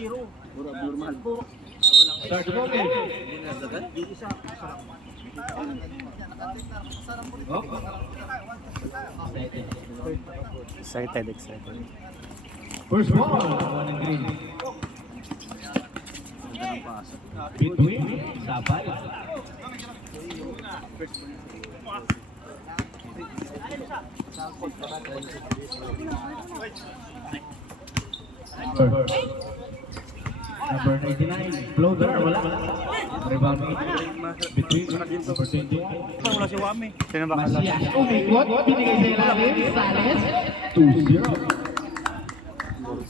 Puro abnormal. Start the ball game. Excited. First ball, 1 and 3. Between Sabay. Number 99, floater, wala. Rebound between number 21. Wala si Wami. Sino ba Masias umikot, binigay sa ilalim, Sales, 2-0.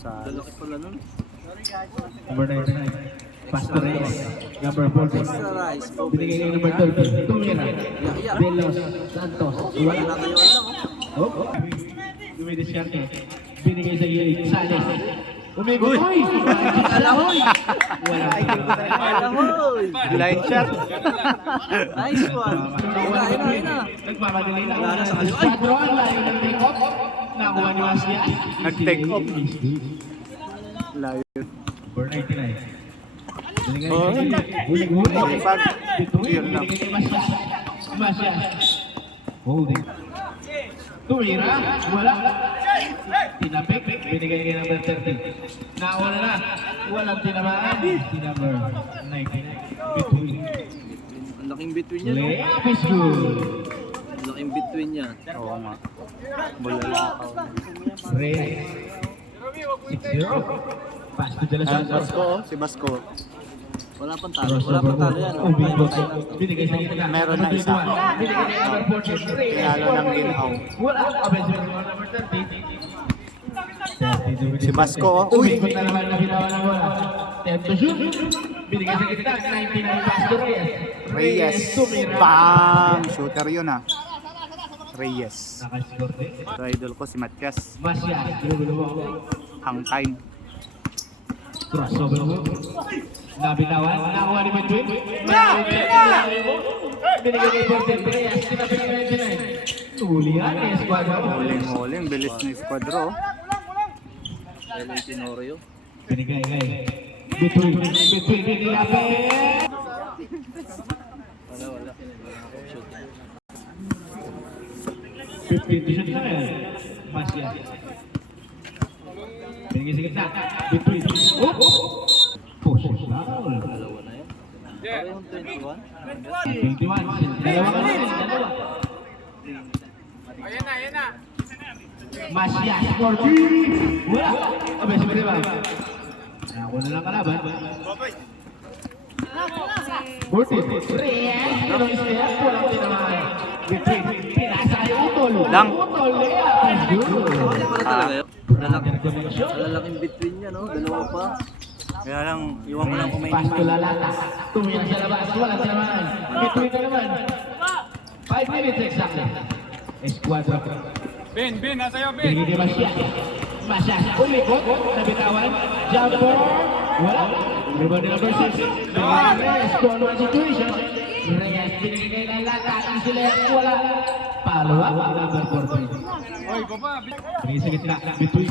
Lalaki pala nun. Number 99, Pastor Reyes. Number 14, Rise. binigay ng number 30, Tumira. De Los Santos, wala. Wala kayo alam. Oh, dumidiskarte. Binigay sa gilid, Sales. Umikot, hoy! Alahoy! Wala. Alahoy! Line shot. Nice one. Ayun na. Nagmamadali lang. Wala na sa kaliwa. Ay! Squadron, layo ng take-off. Nakuha ni Masias. Nag-take off. Layo. Number 99. Binigay Oh. sa gilid. Huling-huling. Pag Between, yun lang. binigay ni Masias. Holding. Tumira, wala. Tinapik, binigay kay number 30. Nawala na. Walang tinamaan. Si number 99. Between. Ang laking between niya, no? Layup is good. Ang laking between niya. Oo nga. Bulalakaw. Reyes. 6-0. Pass to De Los Santos. Basko, si Basko. Wala pang talo. Wala pang talo yan. Binigay sa gitna. Meron na isa. Binigay kay number 14. Reyes. Tinalo ng Ginhaw. Wala. Abay si number 30. Si Basko, uy! Umikot na naman na binawa ng bola. Attempt to shoot. Binigay sa gitna. 99 pass to Reyes. Reyes. Tumira. Bang! Shooter yun ah. Reyes. Nakascore din. Ito idol ko si Matias. Masias. Dribble. Hang time. Crossover mo. Nabitawan. Nakuha ni Medwin. Binigay kay Porter Reyes. Sinabi ng 99. Tulihan ni Esquadra. Huling-huling. Bilis ni Squadro. Dahil yung Tenorio. Binigay kay Between. Nilapit. Wala. 15 to shoot na yan. Masias. Binigay sa gitna. Between. Push. Foul. Dalawa na yun. Parehong 21. 21. Dalawa ka na. Dalawa. Ayan na. Masias. 40. Wala. Abay, sabi ba? Ako na lang kalaban. 40. Reyes. Pero isaya. Walang tinamaan. Between. Pinasa yung utol. Lang. Utol. Reyes. Good. Wala pala talaga yun. Lalaking between niya, no? Dalawa pa. Kaya lang, iwan ko lang kumain. Pasto lalata. Tumira sa labas. Walang tinamaan. Between na naman. 5 minutes exactly. Esquadra. Ben, nasa iyo, Ben. Binigay kay Masias. Masias. Umikot. Nabitawan. Jumper. Wala. Rebound ni number 6. Reyes. Corner situation. Reyes. Binigay kay lalata. Easy layup. Wala. Follow-up. Number 14. Oy, baba. Binigay sa gitna. Between.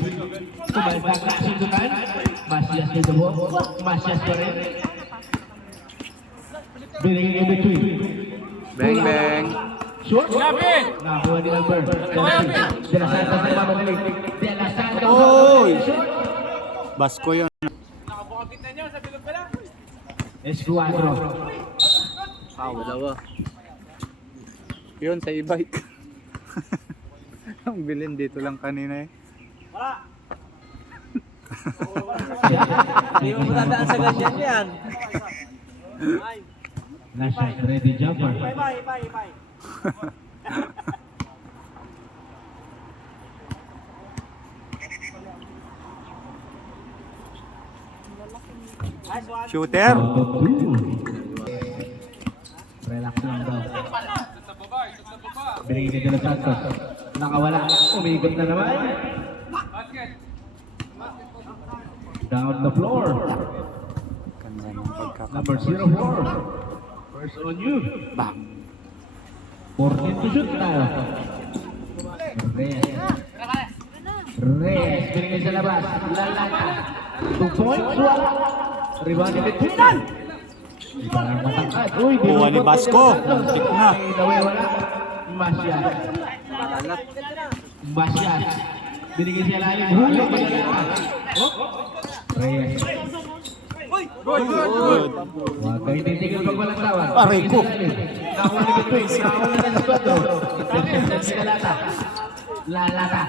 Kumalipat na sundukan. Masias kay Dabo. Masias pa rin. Binigay kay Between. Bang! Short. Ben. Nakuha ni number. De La Santos na mamalik. De La Santos. Oy! Short. Basko yun. Nakabukakit na niyo sa bilog pala. Esquadro. Dalawa. Yun, sa e-bike. Ang bilhin dito lang kanina eh. Hindi mo matandaan sa ganyan yan. Nasa ready jumper. Shooter! Relax lang daw. Sa baba. Binigay kay De La Santos. Nakawala. Umikot na naman. Basket. Down the floor. Ganda ng pagkakapag. Number 04. First on you. Bang! 14 to shoot tayo. Reyes. Reyes, binigay sa labas. Lalata. 2 points, wala. Rebound ni Betwinan. Parang matangkad. Uy, Kuha ni Basco. Tik na. Wala. Masyas. Kalat. Masyas. Binigay siya lalim. Huli. Reyes. Good. Huwag kayo titigil pag walang tawag. Aray ko. Nakuha ni Betwin. Nakuha na ng squadro. Interception si Lalata. Lalata.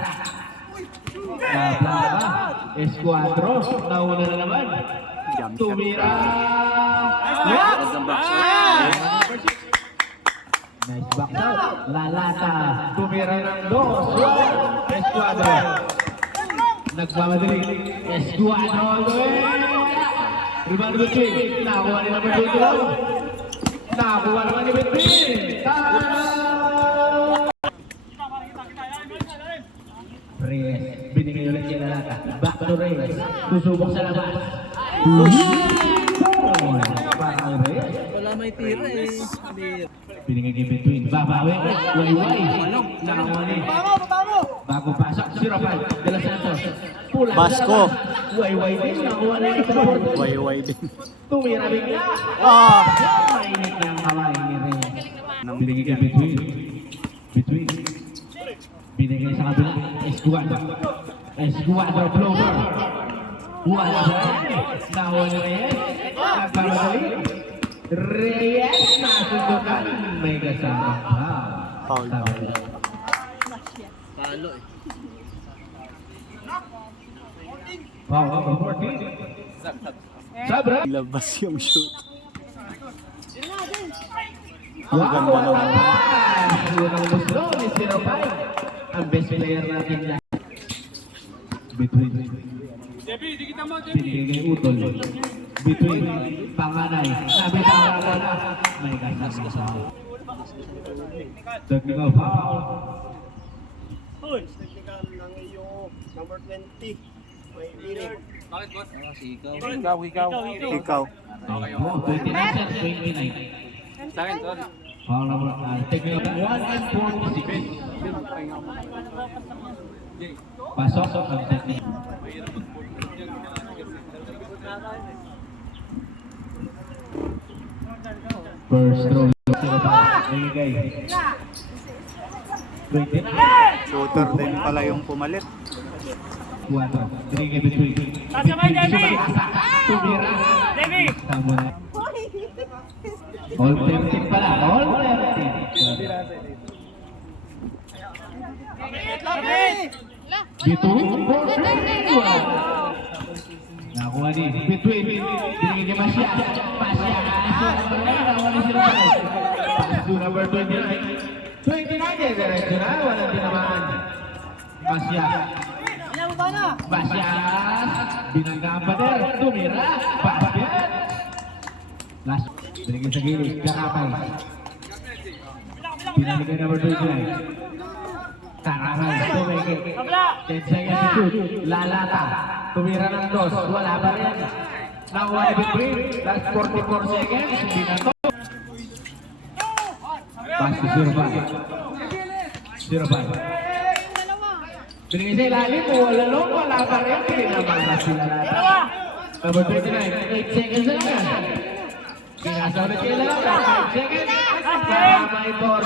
Nablaba. Esquadro. Nauna na naman. Jump shot. Tumira. Magandang box out. Nice back out. Lalata. Tumira ng 2. Esquadro. Nagmamadali. Esquadro. Rebound Betwin. Nakuha ni number 22. Nakuha naman ni Betwin. Reyes. Binigay ulit kay Lalata. Back to Reyes. Susubok sa labas. Para Reyes. Wala may tira eh. Binigay kay Betwin. Babawi. Wayway. Nakuha ni. Bago pasok. 0-5. De La Santos. Pula. Basco. Wayway din. Nakuha ni. Wayway din. Tumira bigla. Ah! Mainit na ang kamay ni Reyes. Nang Binigay kay Betwin. Betwin. Binigay sa kabila. Esquadro. Esquadro blower. Wala ba? Nakuha ni Reyes. Nagpamadali. Reyes nasusukan. May kasama. Foul. Palo eh. Foul number 14. Sabra. Labas yung shoot. Wow, Ang ganda naman. Unang muslo ni 05. Ang best player natin na. Between. Debbie, di kita mo, Debbie. Binigay utol. Between. Panganay. Sabi para wala. May kasama. Technical foul. Technical ng iyong number 20. May binig. Bakit, boss? Si ikaw. Ikaw. Oh, 29 cents, 29. Sa akin, sorry. Foul number technical 1-46. Pasok ang technical. First throw. Binigay. 29. Shooter din pala yung pumalit. 4. Binigay between. Tumira. Tama na. All 13 pala. All 13. Between. Nakuha ni between. Binigay kay Masya. Masya. Nakuha ni sila. Pass to number 29. 29 eh. Diretso na. Walang tinamaan. Masya. Masyas. Binanggaan pa din. Tumira. Basket. Last. Binigay sa gilid. Karakay. Binigay number 29. Karakay. Tumigay. 10 seconds to shoot. Lalata. Tumira ng 2. Wala pa rin. Nakuha ni between. Last 44 seconds. Hindi na to. Pass to 0-5. 0-5. Binigay sa ilalim mo, wala pa rin. Hindi naman na sila natin. Number 29, 8 seconds na lang. Pinasa ulit kayo lang. 5 seconds. May 40.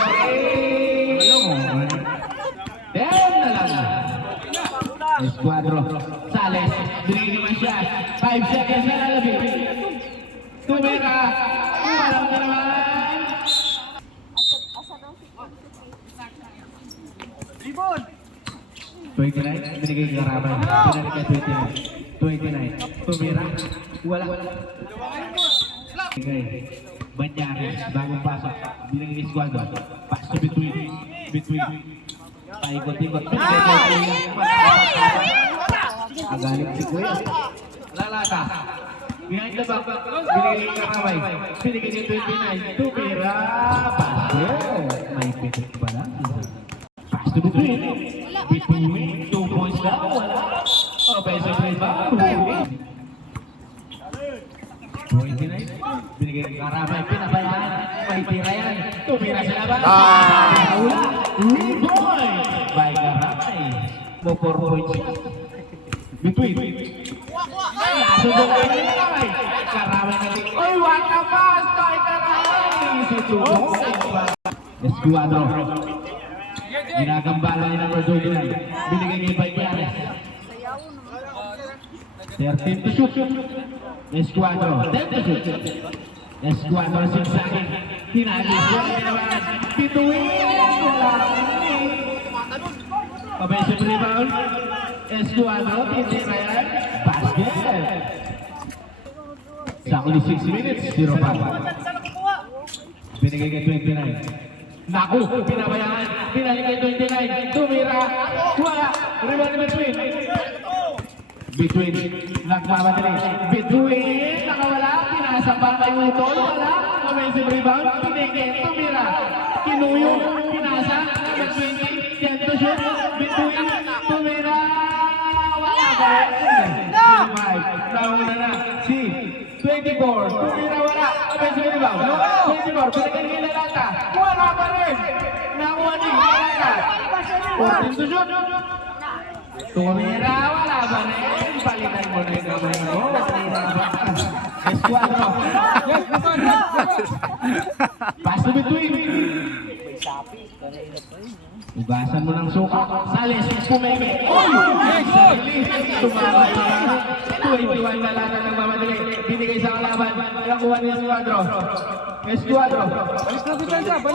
Down na lang. Esquadro. Sales. Binigay naman siya. 5 seconds na lang. Tumira. Walang na naman. Libon! 29, binigay kay Karamay. Binigay kay 29. 29. Tumira. Wala. Binigay. Banyares. Bagong pasok. Binigay kay Squadro. Pass to between. Paikot-ikot. Binigay kay Kuya. Agalit si Kuya. Lalata. Behind the back. Binigay kay Karamay. Binigay kay 29. Tumira. Basket. May pitik pa lang. Pass to between. 2 points lang. Wala. Peso play ba? 29. Binigay kay Karamay. Pinabayaan. May tira yan. Tumira sa labas. Wala. Rebound by Karamay. mo 4 points siya. Between. Nasundok na yung kamay. Karawin natin. Uy, waka pa! Stay karawin! Si Tumo. Escuadro. Ginagambala ni number 29. Binigay ni Bayares. 13 to shoot. Escuadro. 10 to shoot. Escuadro sigsagin. Tinalis ko ang ginawagan. Bituin. Offensive rebound. Escuadro. Titira yan. Basket. Sa only 6 minutes. 0-5. Binigay kay 29. Naku, pinabayaan. Binalik kay 29. Tumira. Wala. Rebound between. Between. Nagmamadali. Between. Nakawala. Pinasambang kay Utol. Wala. Offensive rebound. Pinigay. Tumira. Kinuyong. Pinasa. Between. Yan to shoot. Between. Tumira. Wala. Nauna na. Si 24. Tumira. Wala. Offensive rebound. 24. Pinigay kay Lalata. Wala pa rin. Nakuha ni Lalata. 14 to shoot. Tumira, wala ba na yun? Palitan mo na yung kamay mo. Escuadro. Pass to between. Ugasan mo ng suka. Salis, pumeke. Tumama pa. 21 na lata ng mamadali. Binigay sa kalaban. Nakuha ni Escuadro. Escuadro.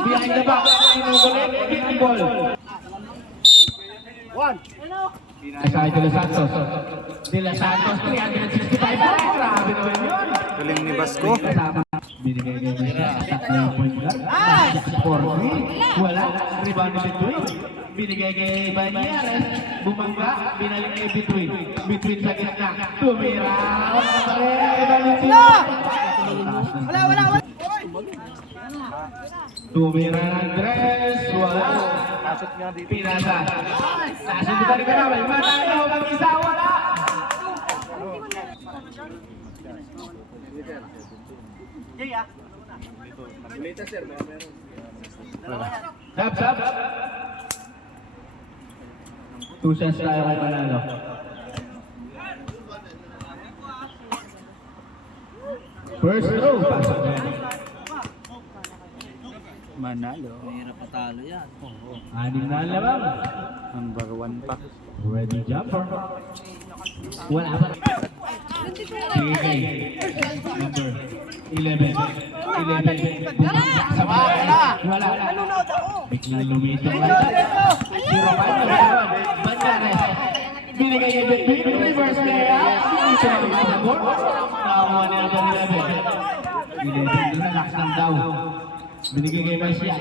Behind the back. Inugulit. Big ball. 1. Kay De Los Santos. De Los Santos, 365. Grabe naman yun. Galing ni Basco. Binigay niya niya sa 3-point guard. 6-4-3. Wala. Rebound ni Between. Binigay kay Banyares. Bumangga. Binalik kay Between. Between sa gitna. Tumira. Wala. Tumira ng Andres. Wala. Pinasa. Nasundutan ni Karaway. Manalo ang isa. Wala. Sab. 2 shots tayo kay Manalo. First row. Pasok na. Manalo. Mahirap patalo yan. 6 na lamang. Number 1 pa. Ready jumper. Wala ba? Sige. Number 11. Sa wala. Biglang lumitaw. 0-5. Banyares. Binigay kay Between. Reverse layup. Ito ang mga board. Nakakuha niya ang 11. 11 na laksan daw. Binigay kay Marcia.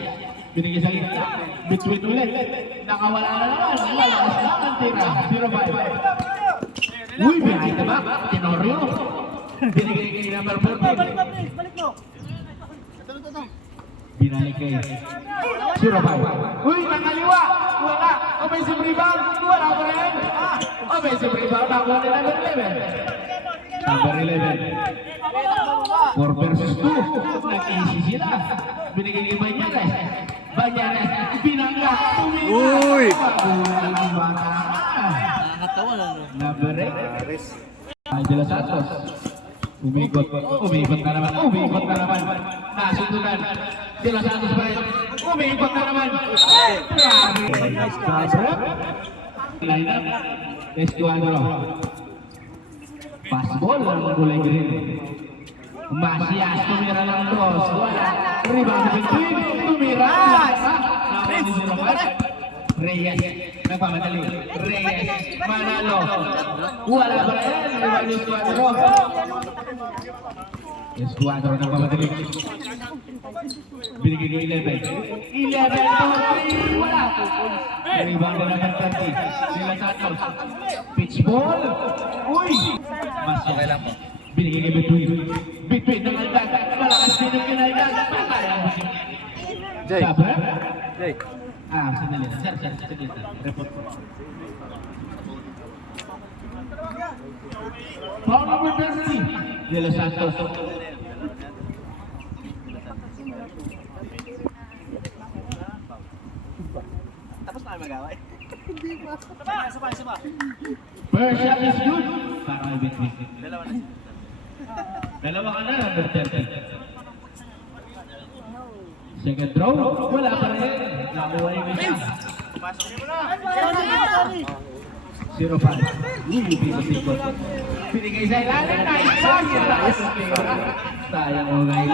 Binigay sa gitna. Between ulit. Nakawala na naman. Malakas na ang tira. 0-5. Uy, behind the back. Tenorio. Binigay kay number 14. Binalik kay 0-5. Uy, nakaliwa. Wala. Offensive rebound. Wala pa rin. Offensive rebound. Nakuha ni number 11. Number 11. 4 versus 2. Nag-easy sila. Binigay kay Banyares. Binangga. Uy! Nakakatawa na no. Number 8. Pares. Ay, De Los Santos. Umikot na naman. Nasundutan. De Los Santos pa rin. Umikot na naman. Grabe. Line up. Escuadro. Pass ball ang kulay green. Masias, tumira ng cross. Wala. Rebound between. Tumira. Reyes. Nagpamadali. Reyes. Manalo. Wala ba yan? Rebound Escuadro. Escuadro nagpamadali. Binigay kay 11. 11. Wala. Rebound na naman 30. Sila Santos. Pitch ball. Uy. Masias. Okay lang po. Binigay kay Between ng Aldag. Malakas din ang kinailan. Jay. Sabra? Jay. Sandali na. Sir. Report ko. Foul number 30. De Los Santos. Tapos na mag-away. First shot is good. Para kay Between. Dalawa ka na, number 30. Second throw, wala pa rin. Nakuha yung isa. 0-5. Bigot-bigot. Binigay sa ilalim na isa. Sayang mo guys.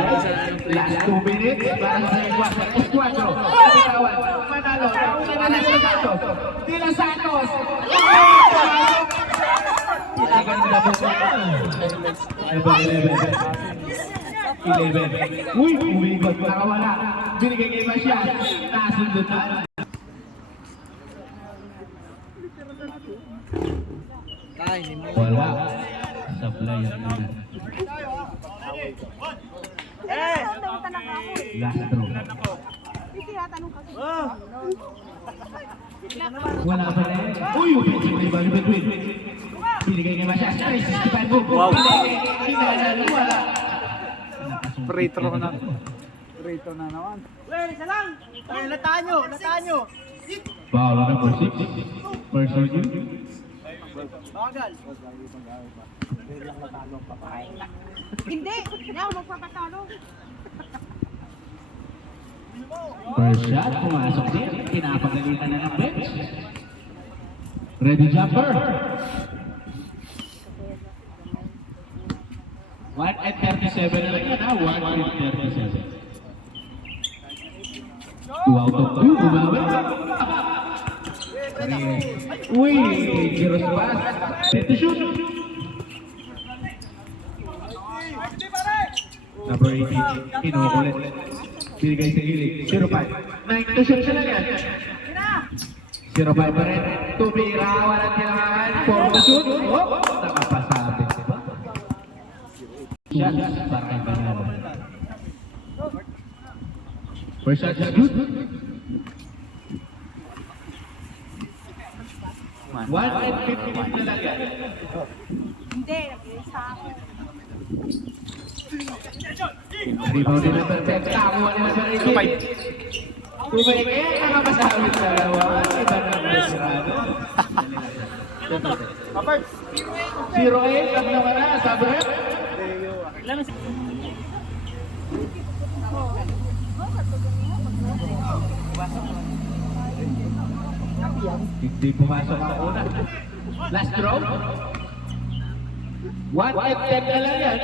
Last 2 minutes. Para sa Esquadro. Kapitawan. Manalo. Nauna na sa Santos. Tila Santos. Ilagan na po sa 11. Uy, umigot. Nakawala. Binigay kay Masya. Nasundutan. Wala. Supply yan muna. Last throw. Wala pa rin. Uy, offensive rebound between. Binigay kay Masya. 65 book. Wow. Wala. Free throw na. Free throw na naman. Nataan nyo. Foul number 6. First review. Hindi! Hindi ako magpapatalo. First shot, pumasok din. Pinapagalitan na ng bench. Ready jumper. 1:37 na lang yan ha. 1:37. 2 out of 2. Bumawi. Uy, Giros pass. Ready to shoot. Number 18, kinukulit. Binigay sa gilid. 0-5. 9 to shoot sila yan. 0-5 pa rin. Tumira, walang kailangan. 4 to shoot. Oh, nakapasabi. Shots para kay Banana. First shot is good. 1:15 na lang yan. Hindi, nag-isa ako. Rebound din ang perfect. Kakuha nila sa rin. Kumay nakapasawit sa dalawa. Iba na ang sirado. 0-8 ang naman na. Sabre. Hindi pumasok ang una. Last throw. 1-10 na lang yan.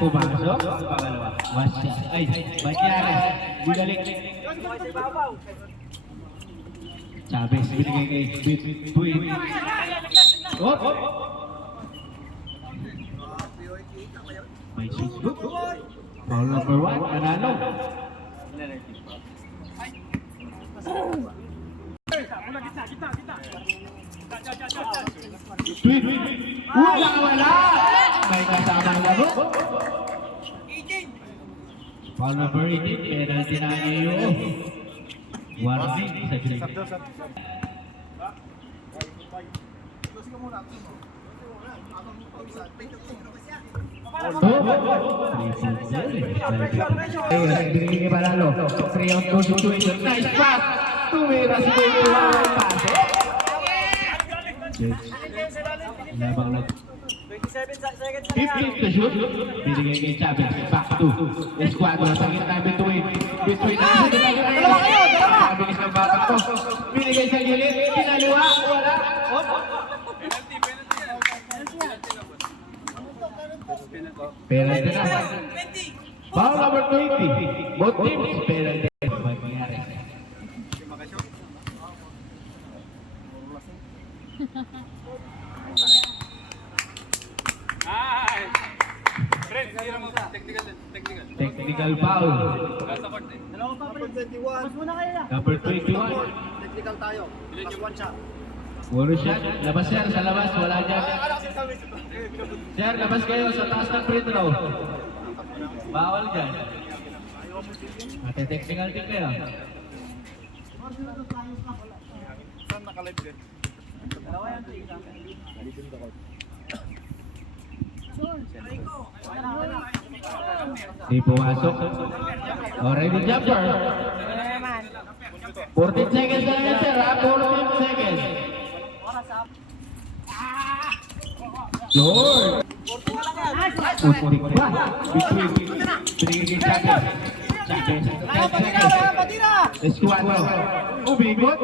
Pumasok. Pangalawa. Wasya. Ay, Banyares. Bigalik. Chavez. Binigay kay Bitwin. Oh! May shoot book. Foul number 1. Manalo. Tweet! Wala! May kasamang laro. Foul number 18, penalty na niyo. Warning sa Drake. Binigay kay Manalo. 3-out situation. Nice pass! Tumira si Kuya. Pase. Labang lang. 15 to shoot. Binigay kay Chavez. Back to Esquadro. Sa gitna between na. Bilis ng bata to. Binigay sa gilid. Pinaliwa. Wala. Penalty na. Foul number 20. Both teams penalty. Ay! Fred, tira mo. Technical foul. Nasa court eh. Number 21. Number 21. Technical tayo. Last one shot. Puro shot. Labas sir, sa labas. Wala dyan. Sir, labas kayo sa taas ng free throw. Bawal dyan. Mate-technical din kayo. Saan nakalive din? Di pumasok. Already jumper. 14 seconds na yan sir ha. 14 seconds. George. Putik ba? Between. Pinigiging Chavez. Chavez. Escuadro. Umigot.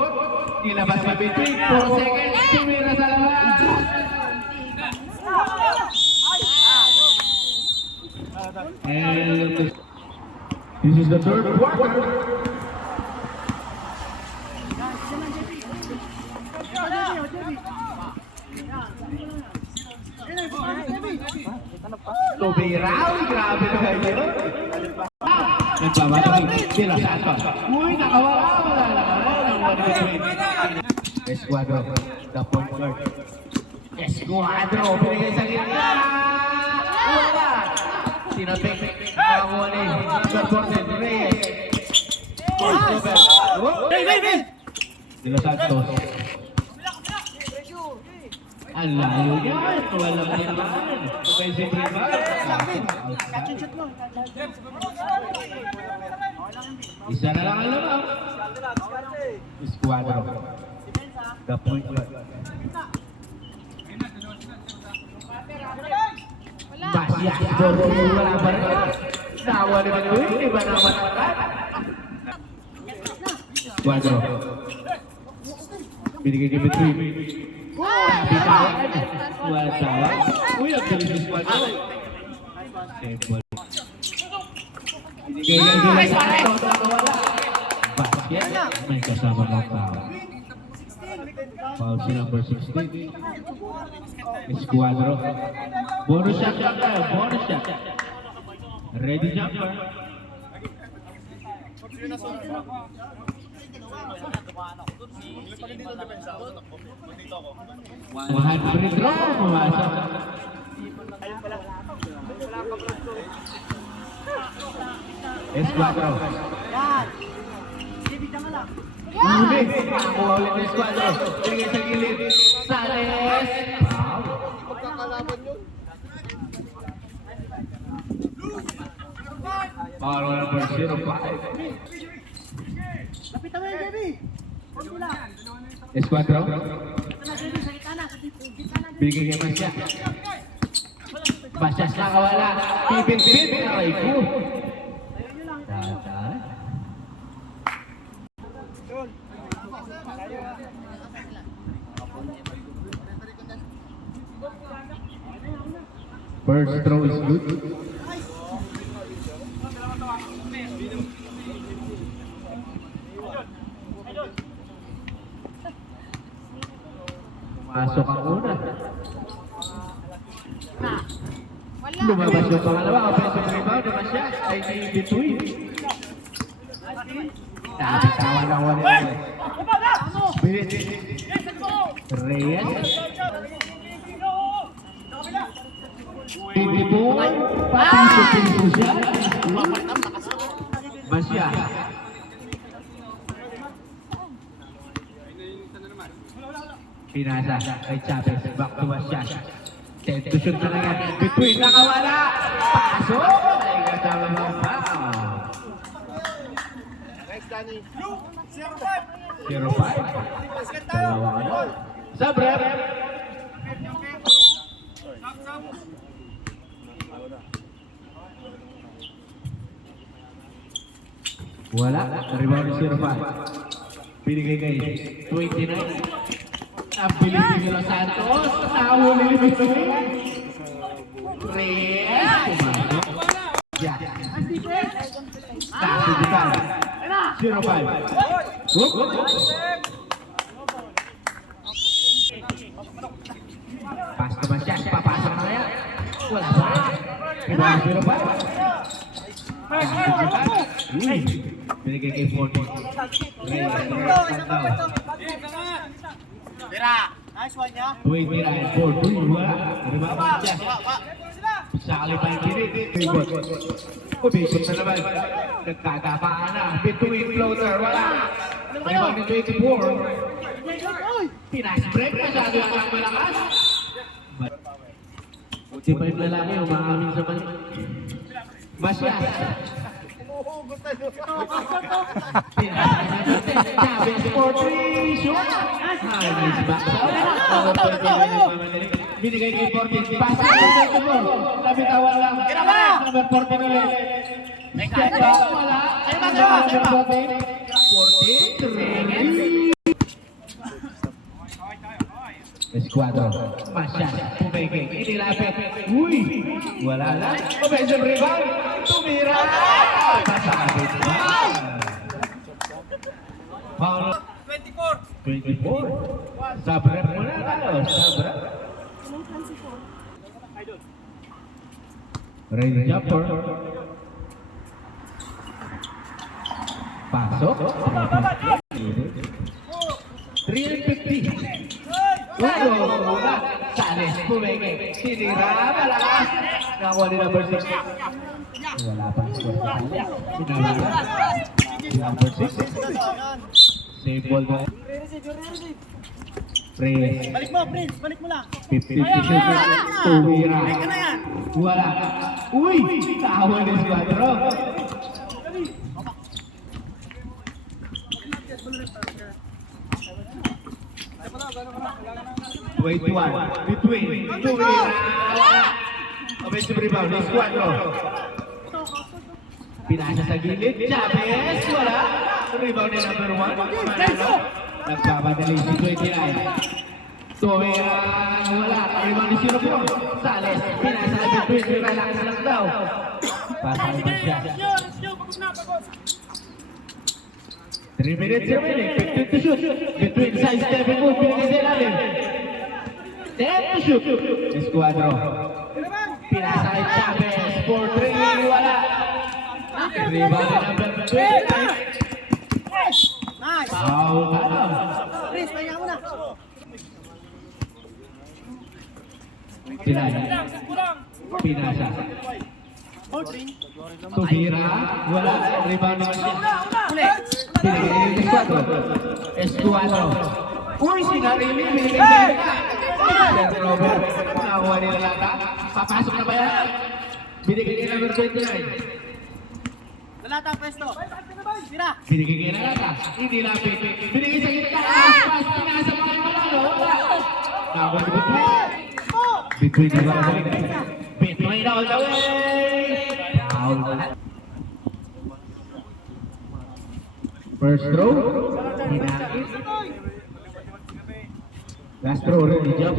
Ilabas sa between. 4 seconds. Tumira sa labas. And this is the third quarter. Tumiraw, grabe naman yun. Nagbabatang De Los Santos. Uy, nakawala ng 1-3. Escuadro, the point guard. Escuadro, pinigay sa gitna. Wala. Sinapik, nakakuha ni Gordon Reyes. First over. De Los Santos. Ang layo niya. Wala ka naman. Offensive rebound. Isa na lang ang lumang. Escuadro. The point guard. Basya. Wala ba rin? Nawa naman yun. Iba naman naman. Escuadro. Binigay kay Between. Wala tawa. Uy, ang galing ng Escuadro. Simple. Binigay kay De Los Santos. Basya. May kasama ng tao. Foul si number 16. Escuadro. Bonus shot lang tayo. Bonus shot. Ready jumper. Wahan free throw. Pumasok. Escuadro. Ulit. Nakuha ulit ng Escuadro. Tingin sa gilid. Sales. Wow. Foul number 05. Escuadro. Bigay kay Masya. Masya sa kawala. Pipit-pit. Aray ko. Tata. First throw is good. Masuk ang una. Lumabas yung pangalawa. Offensive rebound naman siya. Ay in between. Nakapitawa ng 1-1. Spirit. Reyes. Pinipon. Pinipon siya. Masya. Pinasa kay Chavez. Back to Masya. Set to shoot na lang yan. Between. Nakawala. Pasok. Ay kasama ng foul. 0-5. Dalawa ano. Sabrep. Wala. Rebound ni 0-5. Binigay kay 29. Ang bilis ni De Los Santos. Nahuli ni Between. Reyes. Pumasok. Yeah. Kaso dito. 0-5. Whoop, whoop. Pas naman siya. Papasok na kaya. Wala ba? Iba ang 0-5. Uy. Binigay kay 40. Tira! Nice one niya! Uy, tira. 4-3. Wala. Rebound siya. Sakali pa yung kinig. Umikot na naman. Nagkagapaan na. Between floater. Wala. Rebound ni 24. Pinas-break. Masyado ang malakas. Buti pa yung lalaki. Umaamin sa mali. Masya. Chavez for 3. Shoot. Nice back. Binigay kay Fortin. Pasa kay Fortin. Nabitawan lang. Number 14 ulit. Step back. Wala. Number 14. Ready. Escuadro. Masyas. Pumeke. Inilapit. Uy. Wala lang. Offensive rebound. Tumira. Pasabit. Foul. 24. Sabra muna tayo. Sabra. Rain jumper. Pasok. 350. Wala. Sales. Pumeke. Sinira. Malakas. Nakuha ni number 6. Wala pa. Sinala. Number 6. Save ball na. Prince. Balik mo, Prince. Balik mo lang. 50 to shoot. Tumira. Wala. Uy! Nakawal ni Squadro. Wait one. Between. Tumira. Offensive rebound ni Squadro. Pinasa sa gilid. Chavez. Wala. Rebound ni number 1. Manalo. Nagpapadali si 29. Tumira. Wala. Rebound ni 04. Sales. Pinasa sa between. Relax lang daw. Pasal ba siya? 3 minutes remaining. 15 to shoot. Between side stepping move. Pinagay sa ilalim. 10 to shoot. Escuadro. Pinasa kay Chavez. 4-3. Wala. Rebound ni number 20. Nice. Foul. Prince, pahinga mo na. Sila. Pinasa. Tumira. Wala. Rebound naman siya. Pinagay ni Escuadro. Escuadro. Uy, sinarili. Binigay sa ina. Sir Robert. Nakakuha nila lata. Papasok na ba yan? Binigay ni number 29. Lalata, pwesto. Tira. Binigay kay lata. Hindi lapit. Binigay sa gitna. Pas. Pinasa mga malalo. Wala. Nakakuha ni Between the ball. Between all the way. Foul. First throw. Hinakit. Last throw already jump.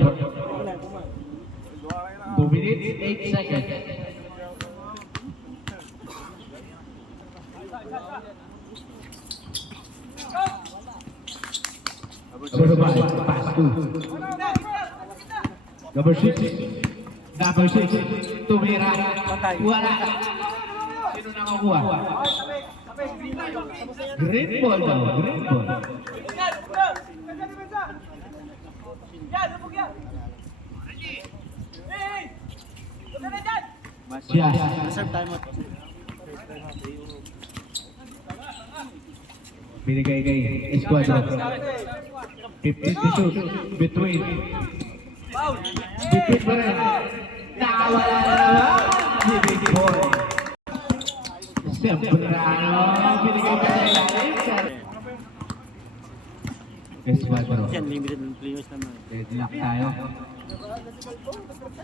2 minutes, 8 seconds. Number 5, pass 2. Number 6. Number 6. Tumira. Wala. Sino nakakuha? Green ball daw. Green ball. Siya. Binigay kay Escuadro. 50 to shoot. Between. Between pa rin. Nakawala na naman. Big boy. Sembrano. Binigay pa rin natin. Escuadro. Yan, limited ng players naman. Deadlock tayo.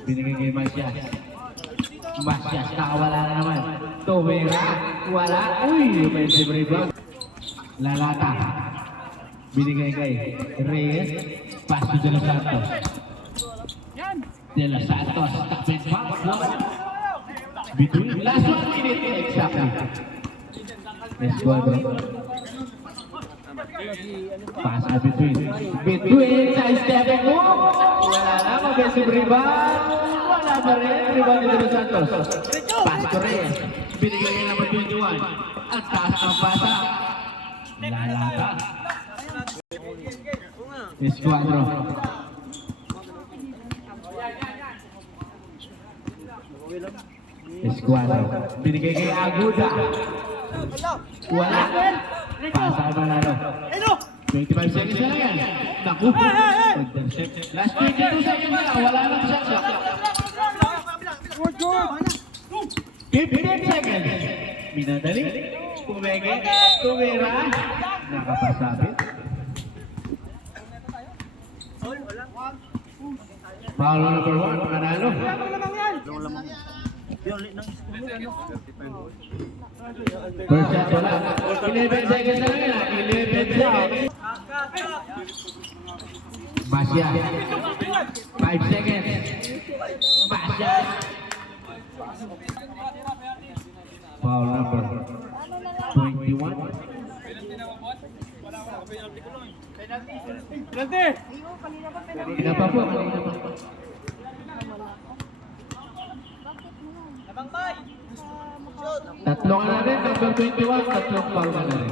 Binigay kay Masias. Masias, nakawala na naman. Tumira. Wala. Uy, offensive rebound. Lalata. Binigay kay Reyes. Pass to De Los Santos. De Los Santos. Tapin pa. Between. Last 1 minute. Exactly. Escuadro. Pass na between. Between. Side stepping move. Wala na. Offensive rebound. Wala pa rin. Rebound ni De Los Santos. Pass to Reyes. Binigay kay number 21. Ang taas ng pasa. Lalata. Escuadro. Escuadro. Binigay kay Aguda. Wala. Pasa ba lalo? 25 seconds na lang yan. Naku. Last 22 seconds na lang. Wala nang shot shot. 15 seconds. Minadali. Pumege. Tumira. Nakapasabit. Foul number 1, panalo. First shot wala. 11 seconds na lang yan. 11 seconds. Masya. 5 seconds. Masya. Foul number 21. Kanina pa po, kanina pa. Tatlong na rin, number 21, tatlong foul na rin.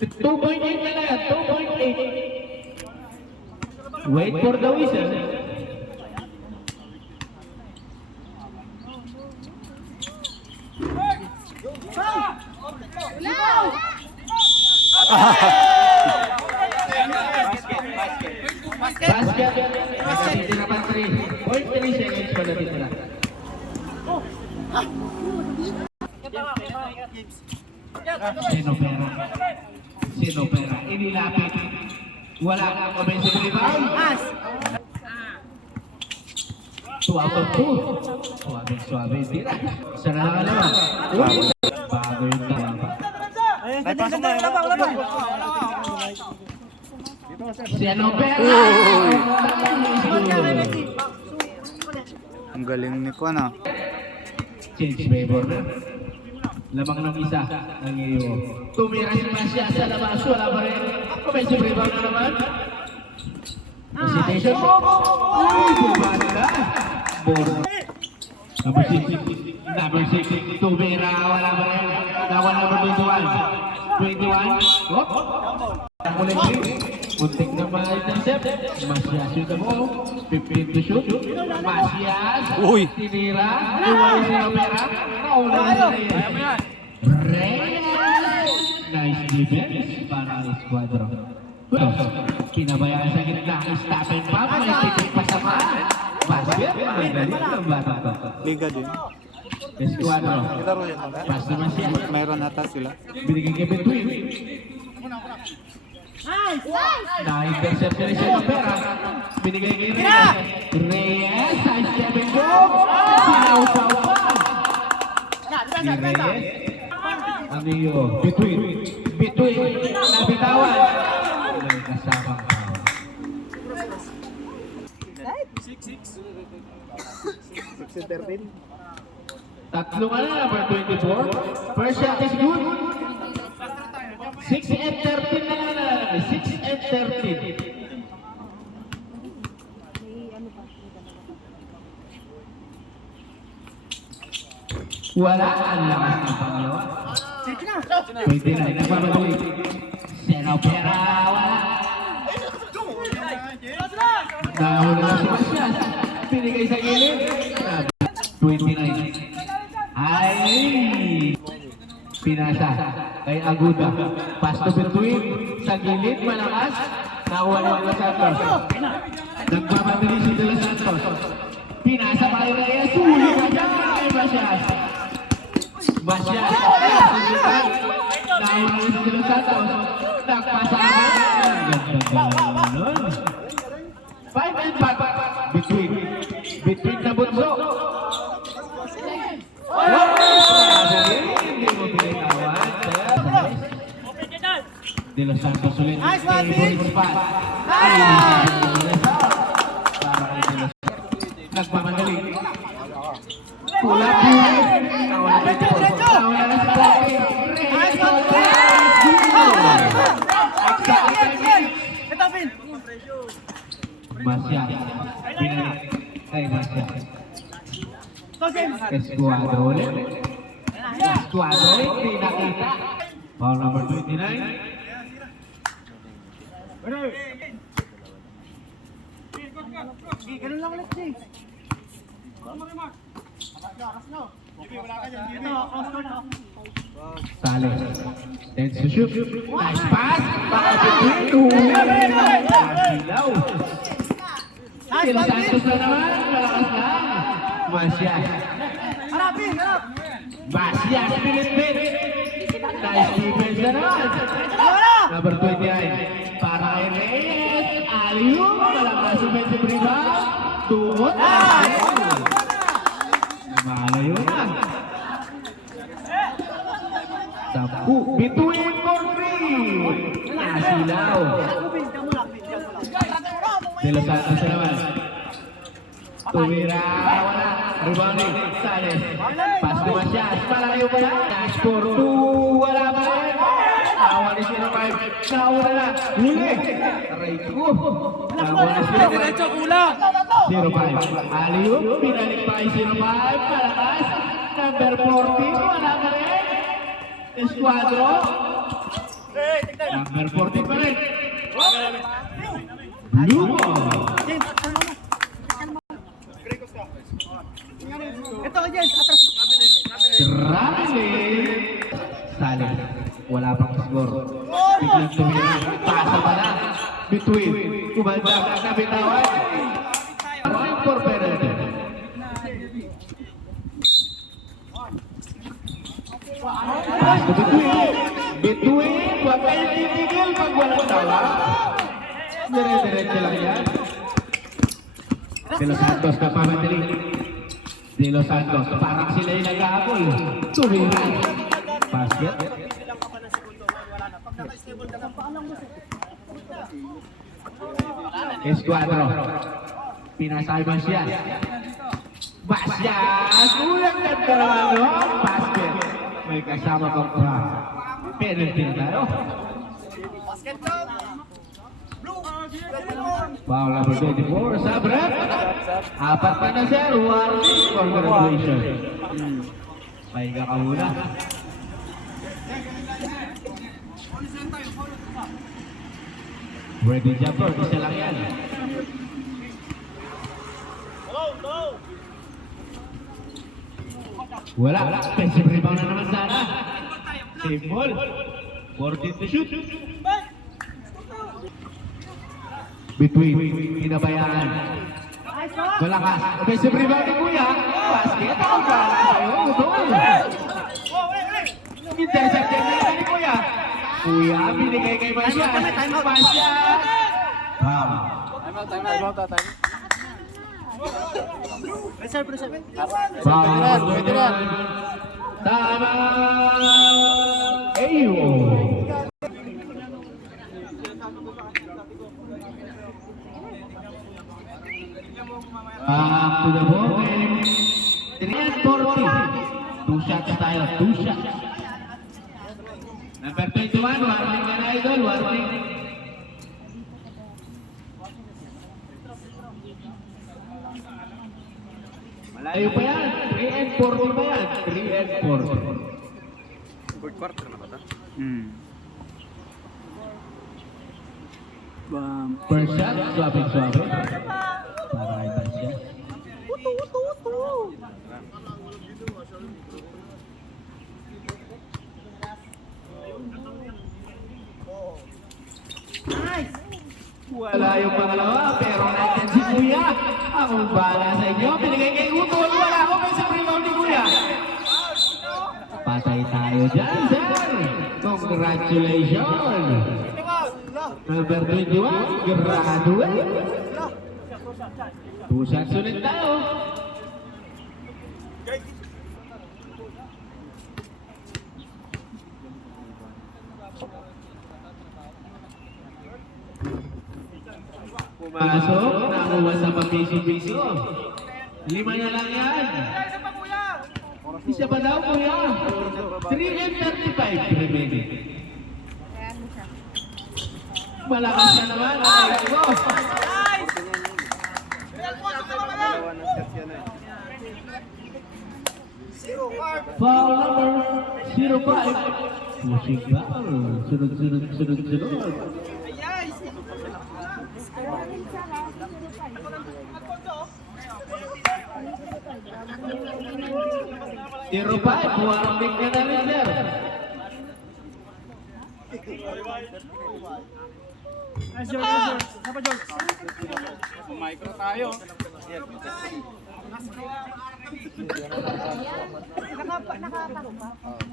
2.8 na yan, 2.8. Wait for the whistle. Basket. Natitira pa 3 seconds pa natitira. Sinopera. Inilapit. Wala kang offensive rebound. 2 out of 2. Suabe. Tira. Isa na lang naman. Bago yung tama. Sinopera. Ang galing ni Kwan ah. Change favor na. Lamang ng isa ng iyo. Tumira si Masya sa labas. Wala pa rin. Offensive rebound na naman. Hesitation. Bumanda. Number 6. Tumira. Wala pa rin. Nawal number 21. Oh. Muling rin. Muntik na ma-intercept. Masya shoot the ball. 15 to shoot. Masya. Tinira. Iwan si Opera. Naula na Reyes. Nice defense para ang squadron. Pinabayaan sa gitna. Stop and pop. May titik pa sa pa. Basket. Magaling ang bata ko. Liga din. Squadron. Pass naman siya. Mayroon ata sila. Binigay kay Between. Na-intercept na rin siya ng pera. Binigay kay Reyes. Nice Kevin Job. Sinaupaw pa. Si Reyes. Ang iyo. Between. Nabitawan. May kasamang foul. 6-13. Tatlo nga na, number 24. First shot is good. 6 and 13 na lang. 6 and 13. Wala ang lakas ng pangalawa. 29, nagmamadali. Sinopera, wala. Nahuli na si Masya. Pinigay sa gilid. 29. Ay! Pinasa kay Aguda. Pass to Between. Sa gilid, malakas. Nakuha ng Santos. Nagmamadali si De Los Santos. Pinasa pa kay Reyes. Huli ka dyan kay Masya. Masya. Nakuha si De Los Santos. Nagpasa ka. Ganda-ganda. 5 and 5. Between na bunso. Hindi mo pinitawan. De Los Santos ulit. Favorite spot. Nagmamadali. Pula po. Nawala na si Blackie. Masya. Pinalik kay Masya. Escuadro ulit. Hindi nakita. Foul number 29. Ganun lang ulit, James. Sale. Tends to shoot. Nice pass. Baka Between. Hilaw. De Los Santos na naman. Malakas lang. Masya. Harap! Masya. Spirit. Nice defense na naman. Number 29. Para kay kay Reyes. Aliw, malakas offensive rebound. Tungot. Malayo na. Sampu. Between for three. Nasilaw. De Los Santos naman. Tumira. Wala. Rebounding. Sales. Pass naman siya. Malayo pa lang. Dash for two. Wala pa rin. Nawa ni 05. Nauna na. Huli. Aray ko. Nawa na 05. Aliyo. Pinalik pa yung 05. Malakas. Number 14. Wala pa rin. Esquadro. Number 14 pa rin. Blue ball. Ito, Jens, atras. Traveling. Sale. Wala pang score. Biglang tumira. Pasa pala. Between. Kumanda. Nabitawan. Point for penalty. Pass to between. Between. Huwag kayo titigil pag walang tawa. Dire-diretso lang yan. De Los Santos na pamadali. De Los Santos, parang sila yung nag-aabol. Tumira. Basket. Esquadro. Pinasayban siya. Basyas! Ulang ganda naman, no? Basket. May kasama pang pra. Penalty na tayo. Foul number 24, Sabret. Apat pa na sir, warning. Congratulations. Pahinga ka muna. Ready jumper, isa lang yan. Wala, offensive rebound na naman sana. Save ball. 14 to shoot. Between, pinabayaan. Malakas. Offensive rebound ni Kuya. Basket. Ang bala sa'yo. Utol. Intercept yan na ni Kuya. Kuya, binigay kay Masya. Masya. Reserve. Tama. Ayo. Back to the ball game. 3-40. 2 shots tayo. 2 shots. Number 21. Warning ka na, idol. Warning. Malayo pa yan. 3-40 pa yan. 3-40. Fourth quarter na ba ito? First shot. Swabe. Para kay Basya. Wala yung pangalawa, pero natin si Kuya. Akong bahala sa inyo. Binigay kay Utol. Wala ako pa sa rebound ni Kuya. Patay tayo dyan, sir. Congratulations. Number 21, graduate. 2 shots ulit tayo. Pumasok, nakuha sa papiso-piso. 5 na lang yan. Isa pa daw, Kuya. 3:35 remaining. Malakas na naman. Let's go. Foul number 05. Pushing foul. Sunod. 05, warning ka na rin, sir. Micro tayo.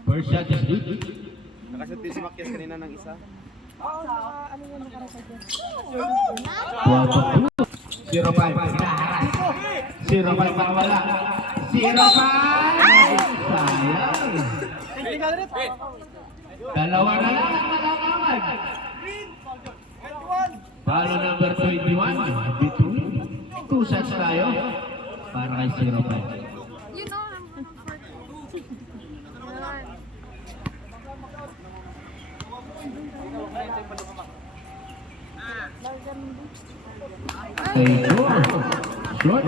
First shot is good. Nakasat din si Makias kanina ng isa. Ano yun nakarecord dyan? 0-5. Naharas. 0-5 pa wala. 0-5. Sayang. Dalawa na lang ang malakaman. Palo number 21. Between. 2 shots tayo. Para kay 0-5. You know, Stay sure. Short.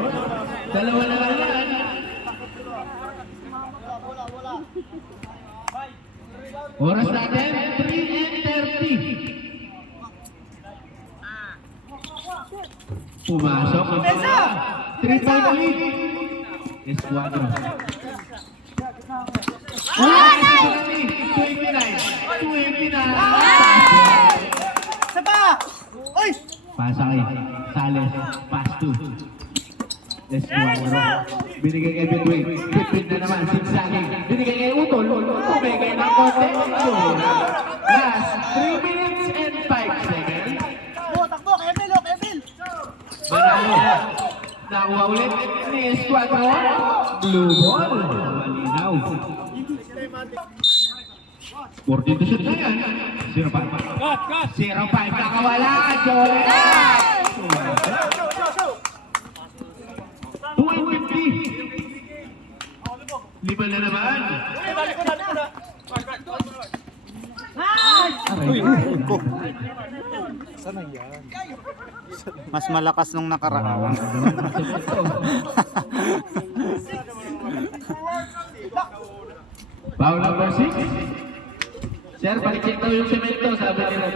Dalawa na lang yan. Oras natin, 3:30. Pumasok ang pala. 3-5 ulit. Esquadro. Uy! 29. Pasakay. Sales. Pass 2. Esquadro. Binigay kay Between. Between na naman. Sigsaging. Binigay kay Utol. Kumigay ng konti. Last 3 minutes and 5 seconds. Manalo. Nakuha ulit ni Esquadro. Blue ball. Malinaw. 42 shoot na yan. 0-5. 0-5 nakawala. Jole. 250. Lima na naman. Mas malakas nung nakaraan. Foul number 6. Sir, balikin daw yung semento, sabi nila.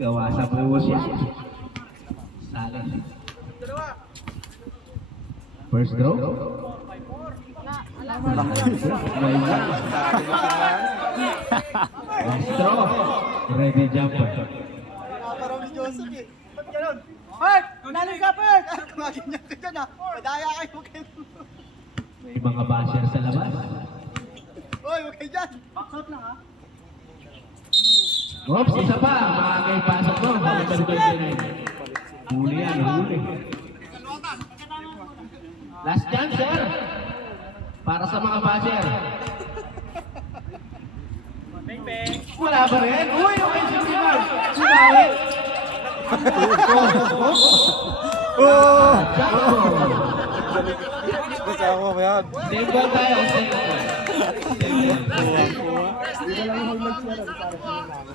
Gawa sa buhos yan. Salas. First draw. Last draw. Ready jumper. May mga basher sa labas. Oops, isa pa. Makakay pasok mo. Huli yan, huli. Last chance, sir. Para sa mga basher. Wala ba rin? Uy, okay, sumibag. Sumawit. Same ball tayo.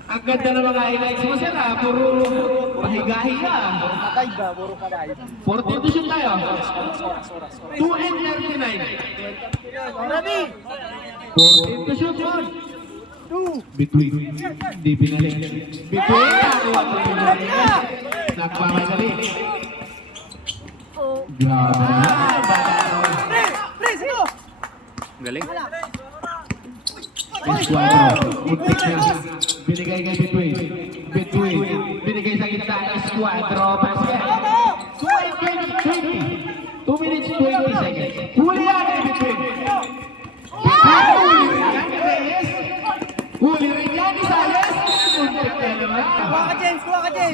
Ang ganda ng mga highlights mo, sir, ha? Puro pahiga-higa. 42 shoot tayo. 2:39. 42 shoot yun. Between. Hindi pinalik. Between. Nagpamadali. Grabe na. Galing. Esquadro. Muntik na. Binigay kay Between. Between. Binigay sa gitna. Esquadro. Basket. 2 minutes 20 seconds. Huli yan kay Between. Huli rin yan ni Sayas. Muntik na naman.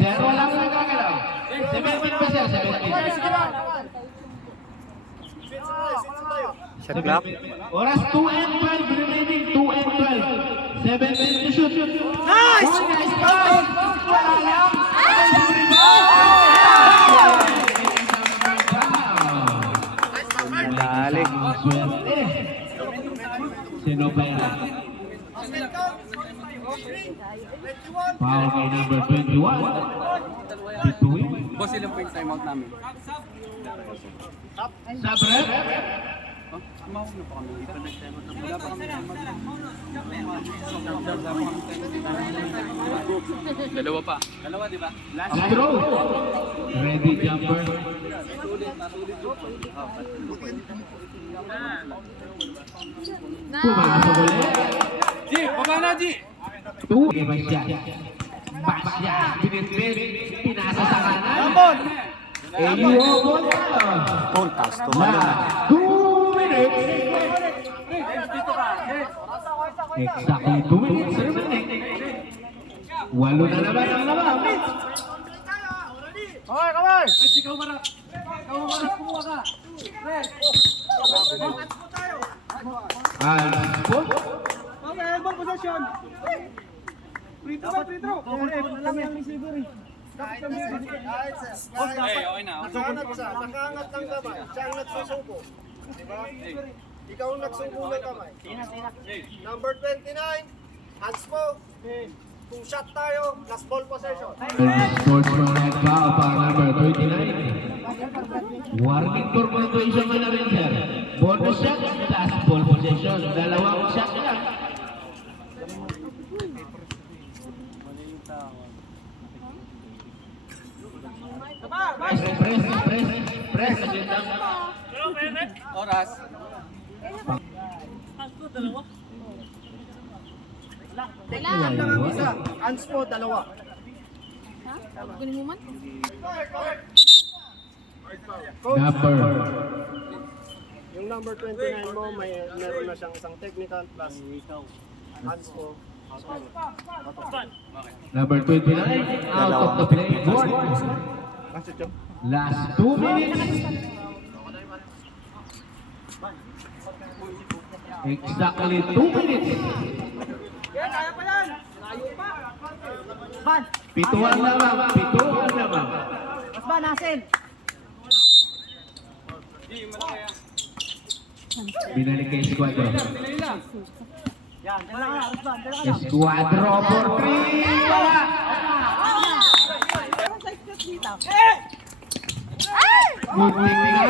Zero lang ang gagalaw. 17 pa siya. 17. Shot clock. Oras 2:12 remaining. 2:12. 17 to shoot. Nice! Nice pass! Wala lang. Dali. Swerte. Sino pa yan? Foul kay number 21. Between. Boss, ilang po yung timeout namin? Sabrep. Tumawag na po kami. Wala pa kami timeout. Dalawa pa. Dalawa, di ba? Last throw. Ready jumper. Pumasok ulit. G, baba na, G! Basya. Basya. Binitbit. Pinasa sa kanan. Ayun. Tontas. Tumalo na. 2 minutes. Exactly 2 minutes remaining. Walo na naman ang laban. Okay, kamay! Hands-on. Okay, elbow possession. Free throw. Lang yung receiver eh. Dapat kami nakaangat siya, nakaangat ng kamay. Siya ang nagsusuko. Diba? Ikaw ang nagsuko ng kamay. Number 29, hands mo. Kung shot tayo, last ball possession. Sportsmanlike foul para number 29. Warning for punctuation na rin, sir. Bonus shot, last ball possession. Dalawang shot lang. Press. Oras. Lang ang isa, hands mo, dalawa. Kunin mo man. Number. Yung number 29 mo, meron na siyang isang technical plus hands mo. Number 29, out of the play. Board. Last 2 minutes. Exactly 2 minutes. Pituan na ma'am. Mas ba, Nasen? Binalik kay Escuadro. Yan, dala ka, Rusban, dala ka. Escuadro for 3. Wala. Good thing na.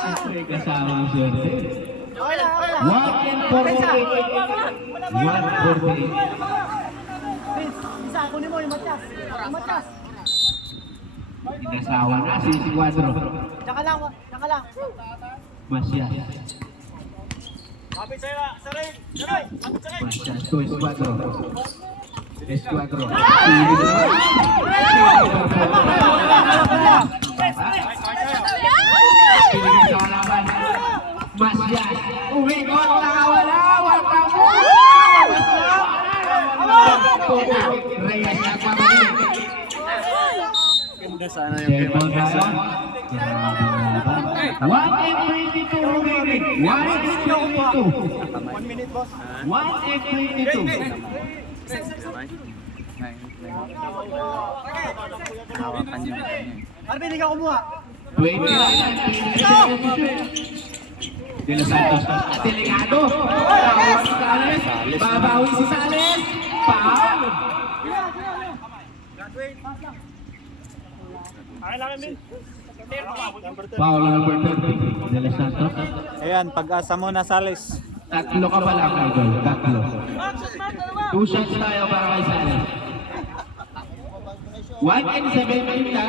Siyempre kasama ang swerte. Okay lang. 148. Isa, kunin mo yung matyas. Inasawa na si Escuadro. Tsaka lang. Masyas. Kapit sa'yo, saray. Masyas to Escuadro. Escuadro. Pinigil sa kalaban. Masyas. Umikot, nakawala. Reyes na pamilya. Ganda sana yung Second down. 1:22 remaining. 1:22. 1 minute, boss. 1:22. hawakan nyo. Arvin, hindi ka kumuha. 29. De Los Santos. Delikado. Tawag si Sales. Babawi si Sales. Foul. Foul number 30. De Los Santos. Ayan, pag-asa mo na Sales. Tatlo ka pa lang, Idol. Tatlo. 2 shots tayo para kay Sales. 1:17 na.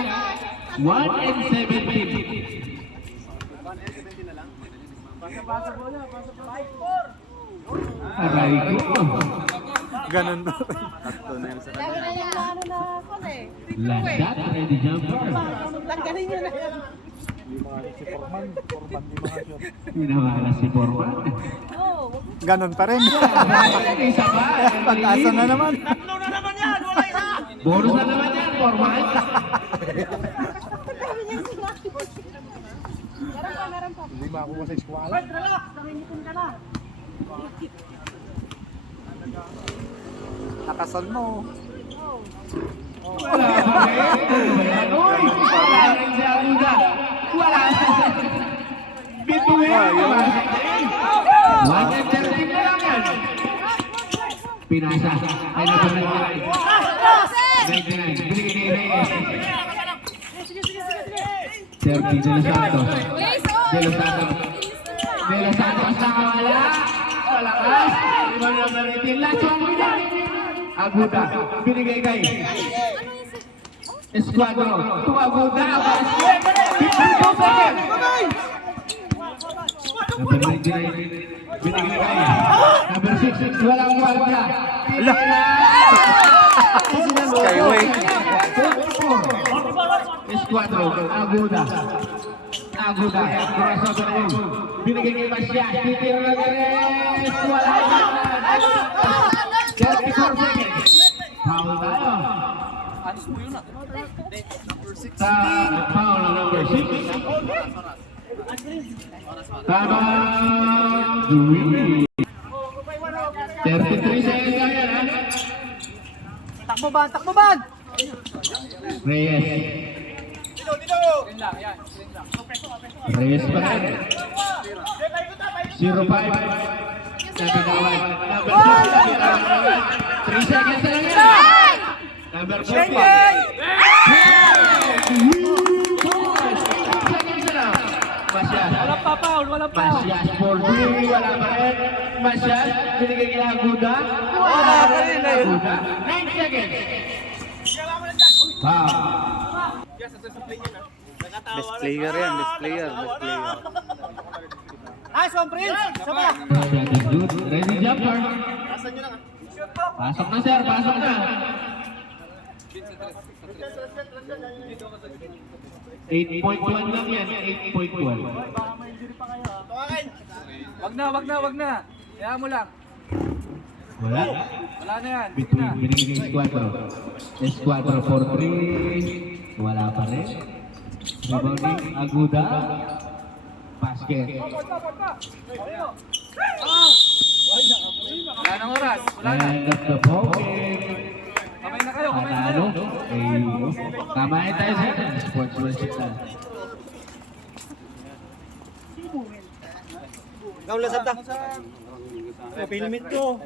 1:17. Aray ko. Ganun ba? Tatlo na yun sa Lagi na yung ano na ako eh. Last shot, ready jumper. Tanggalin nyo na yan. Minamalas si Forman. Oo. Ganun pa rin. Isa pa. Pag-asa na naman. Bonus na naman yan, Forman. Meron pa. Relax, nangingitin ka na. Nakasal mo. Wala pa rin. Uy, wala rin si Aguda. Wala rin. Bituin. 1:13 na lang yan. Pinasa. Ay, napalag. 99. Binigay ni Reyes. Sergi De Los Santos. De Los Santos. De Los Santos nakawala. Malakas. Ibang naman natin. Last one minute. Aguda. Binigay kay Escuadro. To Aguda. Basket. 52 seconds. Number 99. Binigay kay number 6. Walang wala. Skyway. Escuadro, Aguda. Corazon pa rin. Binigay kay Masyas. Titira na rin. Wala. 34 seconds. Foul tayo. Alis mo yun ah. Sa foul na number 6. Tama. Dewey. 33 seconds na yan, ha? Takbo ban, takbo ban! Reyes. Reyes pa rin. 0-5. Nabitawan. Number 3 seconds na lang yan. Number 4. 2 seconds na lang. Masyas. Walang pa foul, walang pa. Masyas for 3. Wala pa rin. Masyas. Binigay kila Aguda. Wala pa rin. Aguda. 9 seconds. Wow. Best player yan, best player, best player. Nice one, Prince! Sama! Ready jumper. Pasok na sir, pasok na. 8.1 lang yan, 8.1. Wag na. Kaya mo lang. Wala. Wala na yan. Between binigay Esquadro. Esquadro for 3. Wala pa rin. Rebounding, Aguda. Basket. Wala nang oras. Wala na. End of the ball game. Kamay na kayo, kamay na kayo. Panalo. Kamain tayo sa sportsmanship na. Ikaw lasad ta. Pilmit ko.